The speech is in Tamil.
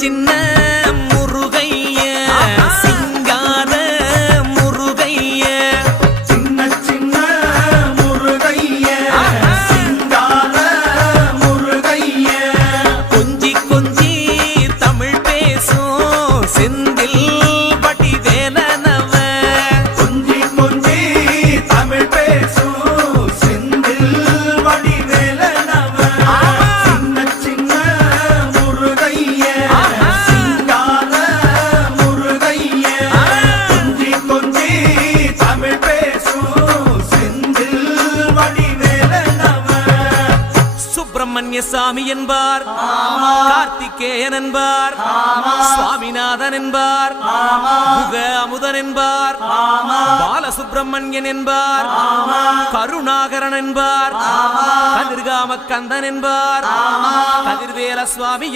சின்ன முருகைய சிங்கார முருகைய சின்ன சின்ன முருகைய சிங்கார முருகைய கொஞ்சி கொஞ்சி தமிழ் பேசும் செந்தில் வடிவேலனவ கொஞ்சி கொஞ்சி தமிழ் பேசும் செந்தில் வடிவேலனவ சின்ன சின்ன முருகைய சிங்கார முருகைய கொஞ்சி கொஞ்சி தமிழ் பேசும் செந்தில் வடிவேலனவ சுப்பிரமணிய சாமி என்பார், கார்த்திகேயன் என்பார், சுவாமிநாதன் என்பார், முக அமுதன் என்பார், பாலசுப்பிரமணியன் என்பார், கருணாகரன் என்பார், கதிர்காம கந்தன் என்பார், கதிர்வேல சுவாமி